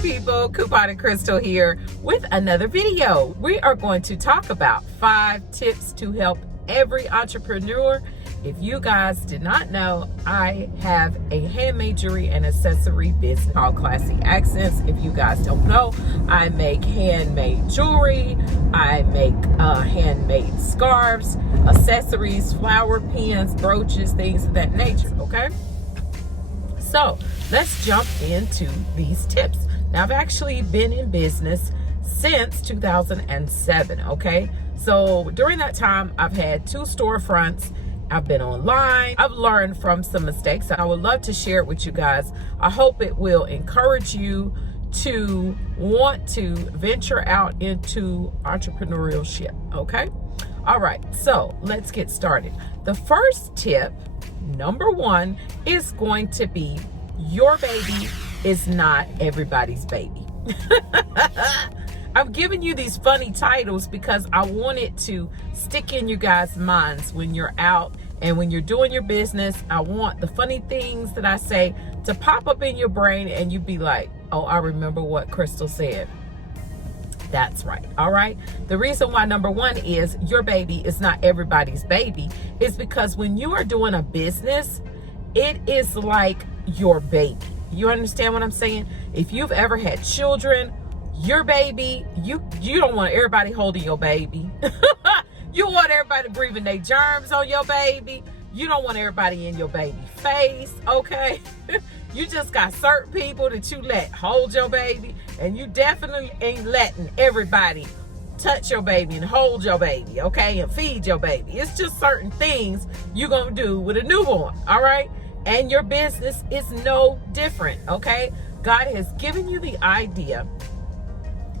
people, Coupon and Crystal here with another video. We are going to talk about 5 tips to help every entrepreneur. If you guys did not know, I have a handmade jewelry and accessory business called Classy Accents. If you guys don't know, I make handmade jewelry, I make handmade scarves, accessories, flower pins, brooches, things of that nature, okay? So let's jump into these tips. Now, I've actually been in business since 2007, okay? So during that time, I've had 2 storefronts. I've been online. I've learned from some mistakes. I would love to share it with you guys. I hope it will encourage you to want to venture out into entrepreneurship, okay? All right, so let's get started. The first tip, number 1, is going to be your baby is not everybody's baby. I'm giving you these funny titles because I want it to stick in you guys' minds when you're out and when you're doing your business. I want the funny things that I say to pop up in your brain and you be like, oh, I remember what Crystal said. That's right. All right. The reason why number 1 is your baby is not everybody's baby is because when you are doing a business, it is like your baby. You understand what I'm saying? If you've ever had children, your baby, you don't want everybody holding your baby. You want everybody breathing their germs on your baby. You don't want everybody in your baby face, okay? You just got certain people that you let hold your baby, and you definitely ain't letting everybody touch your baby and hold your baby, okay, and feed your baby. It's just certain things you're gonna do with a newborn, all right? And your business is no different, okay? God has given you the idea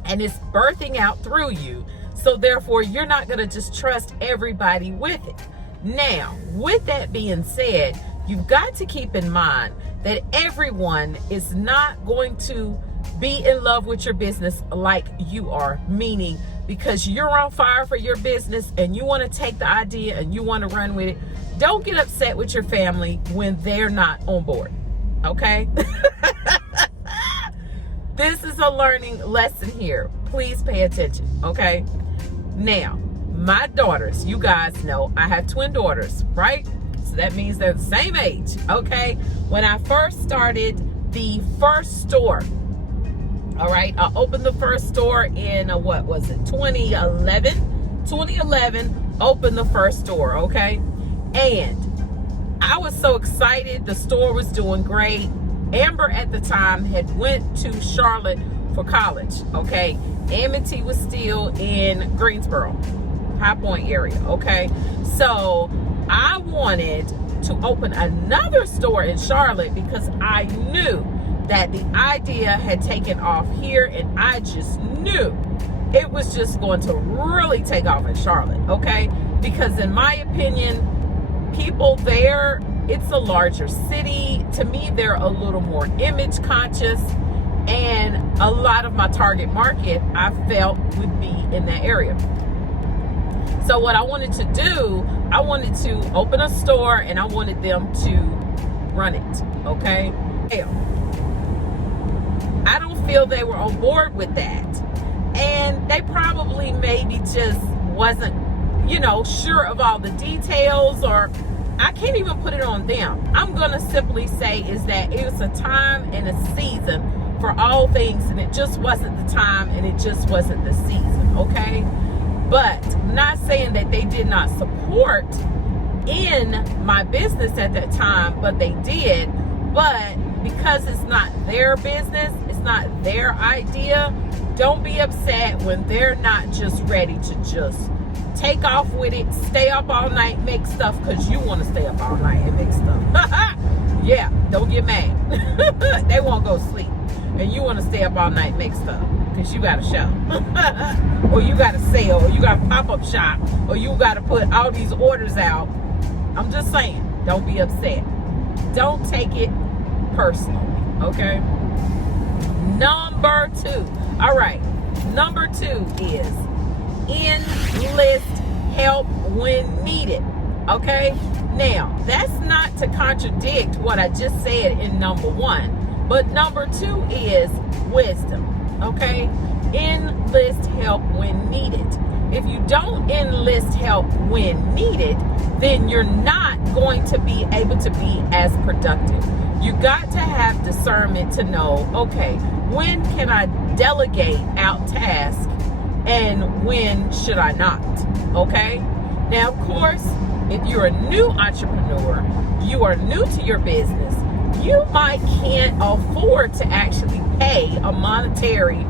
and it's birthing out through you. So therefore, you're not gonna just trust everybody with it. Now, with that being said, you've got to keep in mind that everyone is not going to be in love with your business like you are, meaning because you're on fire for your business and you want to take the idea and you want to run with it, don't get upset with your family when they're not on board, okay? This is a learning lesson here. Please pay attention, okay? Now, my daughters, you guys know I have twin daughters, right? So that means they're the same age, okay? When I first started the first store, all right, I opened the first store in, 2011? 2011, opened the first store, okay? And I was so excited. The store was doing great. Amber at the time had went to Charlotte for college, okay? Amity was still in Greensboro, High Point area, okay? So I wanted to open another store in Charlotte because I knew that the idea had taken off here, and I just knew it was just going to really take off in Charlotte, okay? Because in my opinion, people there, it's a larger city. To me, they're a little more image conscious, and a lot of my target market I felt would be in that area. So what I wanted to do, I wanted to open a store and I wanted them to run it, okay? I don't feel they were on board with that. And they probably maybe just wasn't, sure of all the details, or I can't even put it on them. I'm going to simply say is that it was a time and a season for all things, and it just wasn't the time and it just wasn't the season, okay? But not saying that they did not support in my business at that time, but they did. But because it's not their business, it's not their idea, don't be upset when they're not just ready to just take off with it, stay up all night, make stuff because you want to stay up all night and make stuff. Yeah, don't get mad. They won't go sleep. And you want to stay up all night and make stuff because you got a show. Or you got a sale, or you got a pop-up shop, or you got to put all these orders out. I'm just saying, don't be upset. Don't take it personally, okay? Number 2. All right. Number 2 is enlist help when needed, okay? Now, that's not to contradict what I just said in number 1. But number 2 is wisdom, okay? Enlist help when needed. If you don't enlist help when needed, then you're not going to be able to be as productive. You got to have discernment to know, okay, when can I delegate out tasks and when should I not, okay? Now, of course, if you're a new entrepreneur, you are new to your business, you might can't afford to actually pay a monetary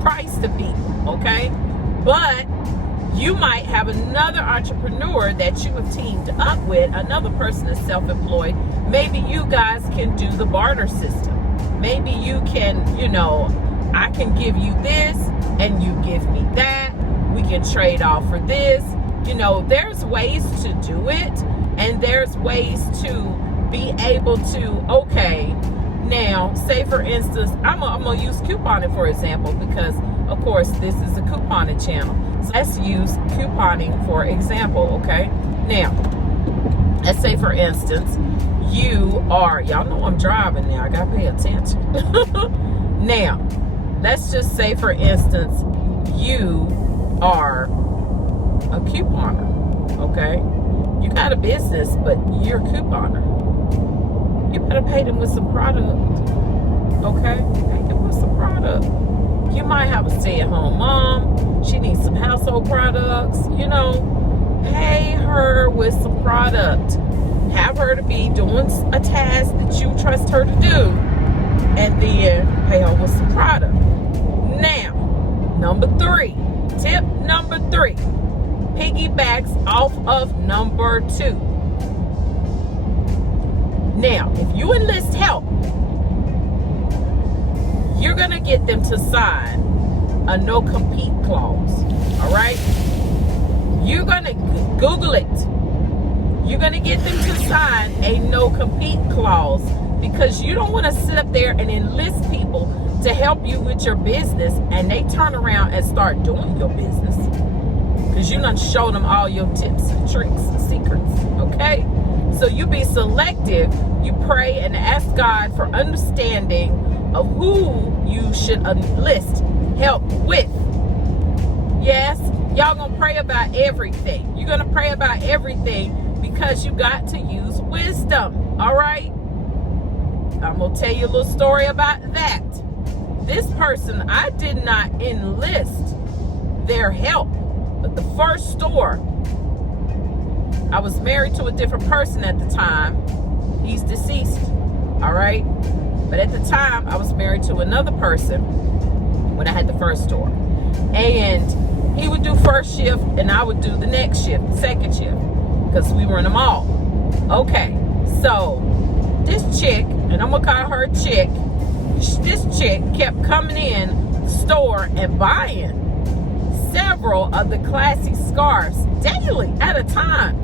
price to people, okay? But you might have another entrepreneur that you have teamed up with, another person is self-employed. Maybe you guys can do the barter system. Maybe you can, I can give you this and you give me that. We can trade off for this. There's ways to do it, and there's ways to be able to, okay, now, say for instance, I'm going to use couponing for example, because of course this is a couponing channel. So let's use couponing for example, okay? Now, let's say for instance, y'all know I'm driving now, I got to pay attention. Now, let's just say for instance, you are a couponer, okay? You got a business, but you're a couponer. You better pay them with some product, okay? Pay them with some product. You might have a stay-at-home mom. She needs some household products, Pay her with some product. Have her to be doing a task that you trust her to do, and then pay her with some product. Now, tip number 3, piggybacks off of number 2. Now, if you enlist help, you're going to get them to sign a no-compete clause, all right? You're going to Google it. You're going to get them to sign a no-compete clause, because you don't want to sit up there and enlist people to help you with your business and they turn around and start doing your business, because you done showed them all your tips and tricks and secrets, okay? So you be selective. You pray and ask God for understanding of who you should enlist help with. Yes, y'all gonna pray about everything. You're gonna pray about everything because you got to use wisdom, all right? I'm gonna tell you a little story about that. This person, I did not enlist their help, but the first store, I was married to a different person at the time. He's deceased, all right? But at the time, I was married to another person when I had the first store. And he would do first shift, and I would do the next shift, second shift, because we were in a mall. Okay, so this chick, and I'm going to call her a chick, this chick kept coming in the store and buying several of the classy scarves daily at a time.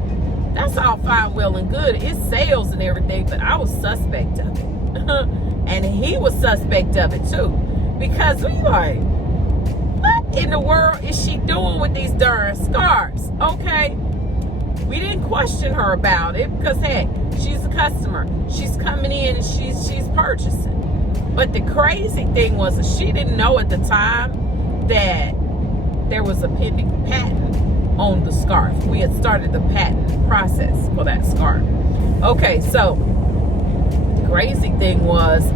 That's all fine, well, and good. It's sales and everything, but I was suspect of it. And he was suspect of it too. Because we like, what in the world is she doing with these darn scarves? Okay. We didn't question her about it because, hey, she's a customer. She's coming in and she's purchasing. But the crazy thing was that she didn't know at the time that there was a pending patent on the scarf. We had started the patent process for that scarf. Okay, so the crazy thing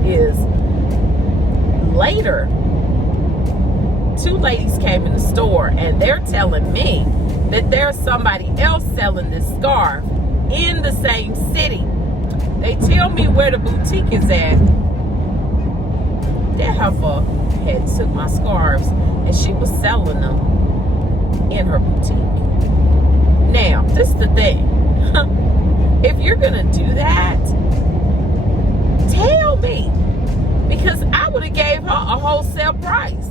is later, 2 ladies came in the store and they're telling me that there's somebody else selling this scarf in the same city. They tell me where the boutique is at. That heifer had took my scarves and she was selling them in her boutique. Now, this is the thing. If you're gonna do that, tell me, because I would have gave her a wholesale price.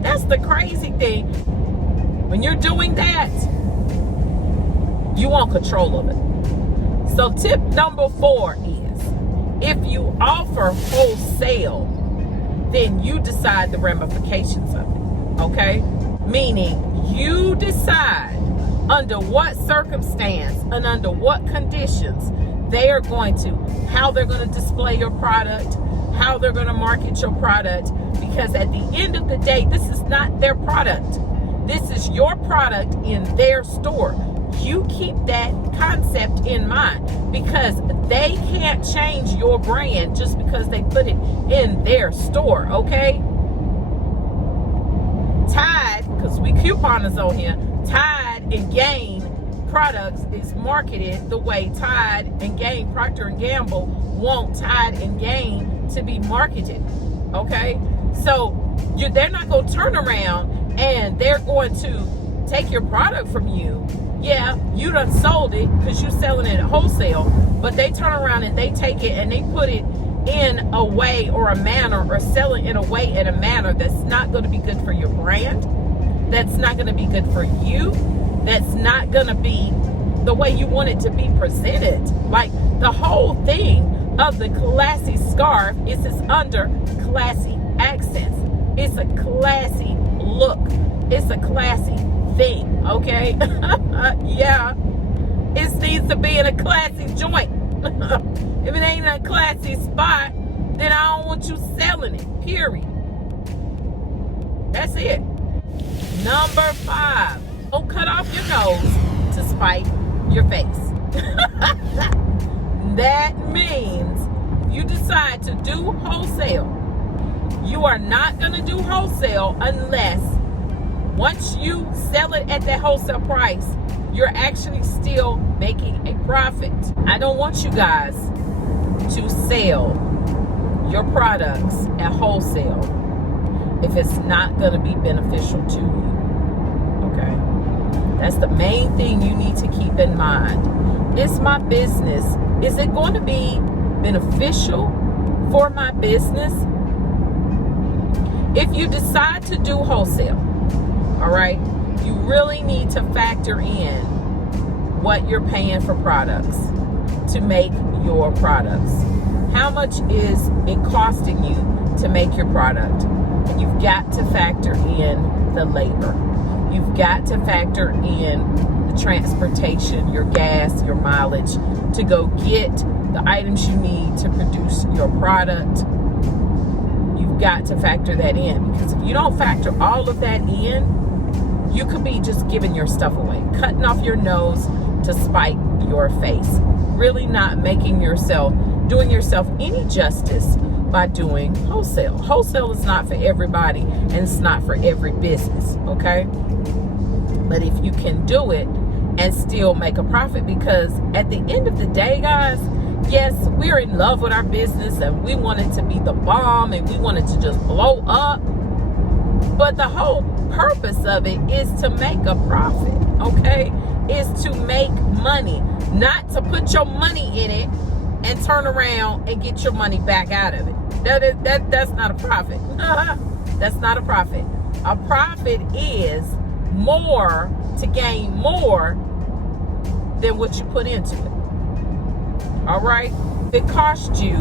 That's the crazy thing. When you're doing that, you want control of it. So tip number 4 is, if you offer wholesale, then you decide the ramifications of it, okay? Meaning you decide under what circumstance and under what conditions they are going to, how they're going to display your product, how they're going to market your product, because at the end of the day, this is not their product. This is your product in their store. You keep that concept in mind, because they can't change your brand just because they put it in their store, okay? Tide, because we couponers on here, Tide and Gain products is marketed the way Tide and Gain, Procter & Gamble want Tide and Gain to be marketed, okay? So they're not going to turn around and they're going to take your product from you. Yeah, you done sold it because you're selling it at wholesale, but they turn around and they take it and they put it in a way or a manner, or sell it in a way and a manner that's not going to be good for your brand, that's not going to be good for you, that's not going to be the way you want it to be presented. Like, the whole thing of the classy scarf is it's under classy accents. It's a classy look. It's a classy thing, okay? Yeah, it needs to be in a classy joint. If it ain't a classy spot, then I don't want you selling it, period. That's it. Number 5, don't cut off your nose to spite your face. That means you decide to do wholesale. You are not going to do wholesale unless once you sell it at that wholesale price, you're actually still making a profit. I don't want you guys to sell your products at wholesale if it's not going to be beneficial to you, okay? That's the main thing you need to keep in mind. It's my business. Is it going to be beneficial for my business? If you decide to do wholesale, all right, you really need to factor in what you're paying for products to make your products. How much is it costing you to make your product? And you've got to factor in the labor. You've got to factor in the transportation, your gas, your mileage, to go get the items you need to produce your product. You've got to factor that in, because if you don't factor all of that in, you could be just giving your stuff away, cutting off your nose to spite your face, really not making yourself, doing yourself any justice by doing wholesale. Wholesale is not for everybody, and it's not for every business, okay? But if you can do it and still make a profit, because at the end of the day, guys, yes, we're in love with our business and we want it to be the bomb and we want it to just blow up. But the whole purpose of it is to make a profit, okay? Is to make money, not to put your money in it and turn around and get your money back out of it. That's not a profit. That's not a profit. A profit is more, to gain more than what you put into it. All right? If it cost you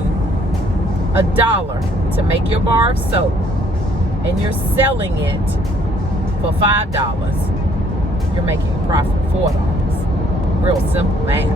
$1 to make your bar of soap and you're selling it for $5, you're making a profit of $4. Real simple math.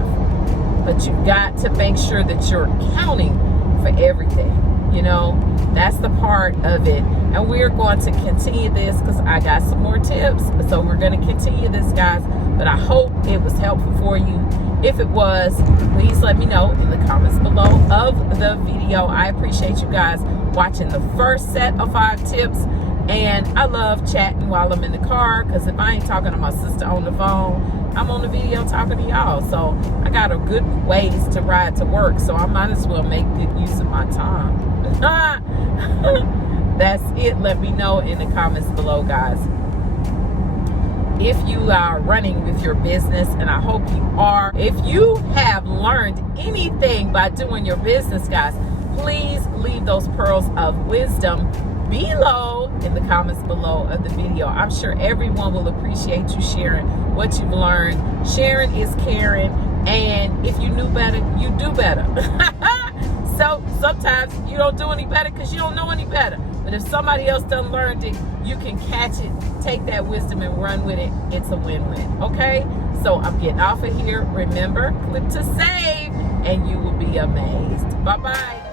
But you've got to make sure that you're accounting for everything. You know, that's the part of it. And we're going to continue this because I got some more tips. So we're going to continue this, guys. But I hope it was helpful for you. If it was, please let me know in the comments below of the video. I appreciate you guys watching the first set of 5 tips. And I love chatting while I'm in the car, because if I ain't talking to my sister on the phone, I'm on the video talking to y'all. So I got a good ways to ride to work, so I might as well make good use of my time. That's it. Let me know in the comments below, guys, if you are running with your business, and I hope you are. If you have learned anything by doing your business, guys, please leave those pearls of wisdom below in the comments below of the video. I'm sure everyone will appreciate you sharing what you've learned. Sharing is caring, and if you knew better, you do better. So sometimes you don't do any better because you don't know any better. But if somebody else done learned it, you can catch it, take that wisdom and run with it. It's a win-win, okay? So I'm getting off of here. Remember, click to save, and you will be amazed. Bye-bye.